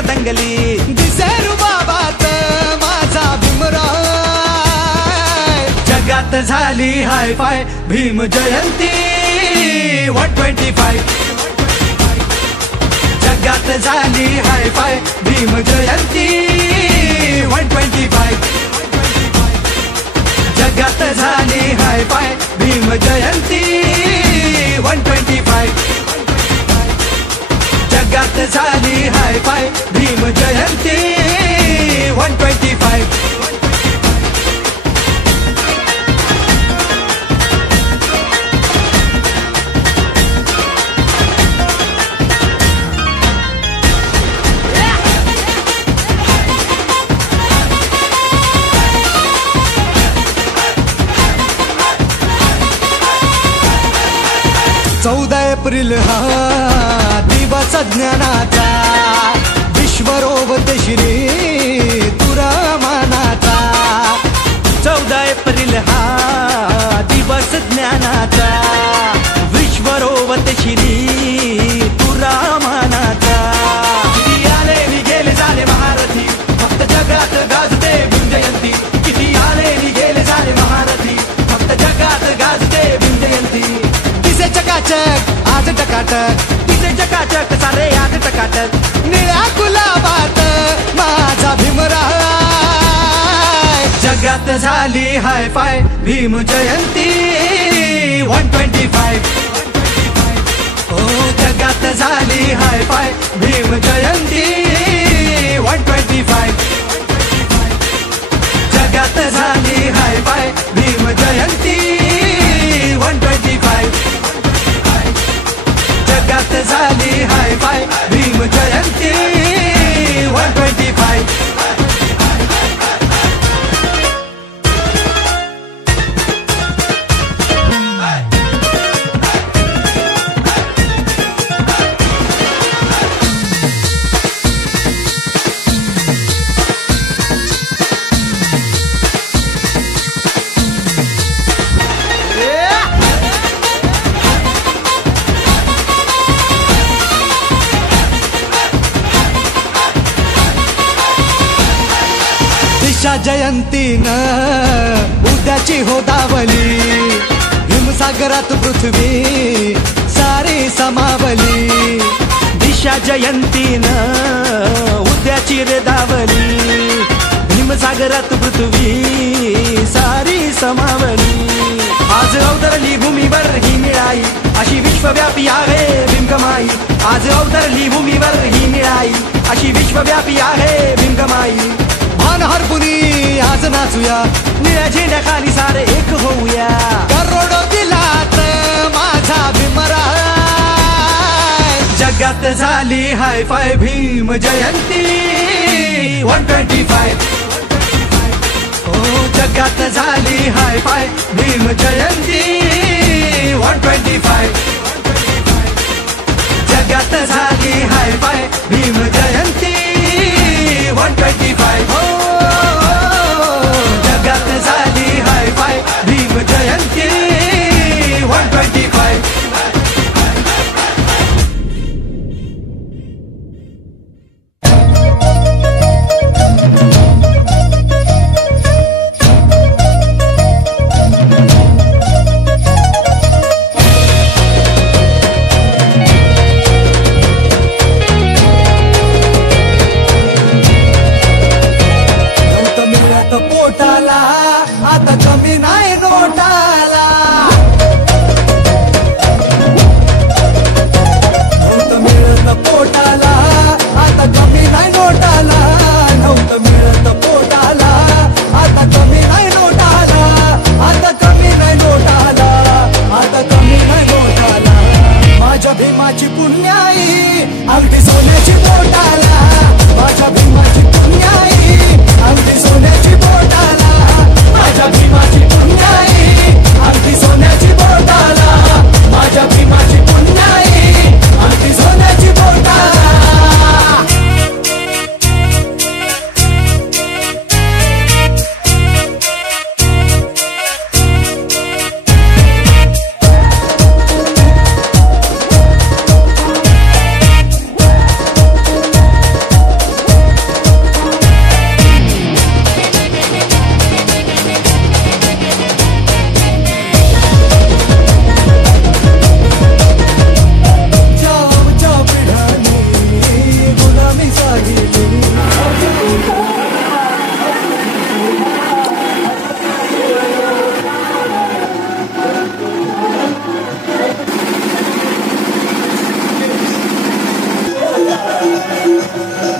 सारी दंगली. दिसेरू बाबात माझा भीमराय. जगात झाली hi fi Bhim Jayanti. One twenty five जगात झाली hi fi Bhim Jayanti. One twenty five जगात झाली hi fi Bhim Jayanti. One twenty five झाली hi fi Bhim Jayanti one twenty five चौदा एप्रिल हा. दिवस ज्ञानाचा विश्वरोवत श्री तुरामानाचा. चौदा एप्रिल हा दिवस ज्ञानाचा विश्वरोवत श्री गुलाबात माझा भीमराय. जगात झाली hi fi Bhim Jayanti. One twenty five ओ जगात झाली hi fi Bhim Jayanti. One twenty जयंतीनं उद्याची हो दावली हिमसागरात पृथ्वी सारी समावली. दिशा जयंतीनं उद्याची रे दावली हिमसागरात पृथ्वी सारी समावली. आज अवतरली भूमीवर ही निळाई अशी विश्वव्यापी आहे भिंगमाई आज अवतरली भूमीवर ही निळाई अशी विश्वव्यापी आहे भिंगमाई भान हरपुनी आज नाचूया. निळ्या झेंड्याखाली सारे एक होऊया. करोडो दिलात माझा भीमरा जगात झाली hi fi Bhim Jayanti. One twenty five हो जगात झाली hi fi Bhim Jayanti. One twenty five जगात झाली हाय फाय Música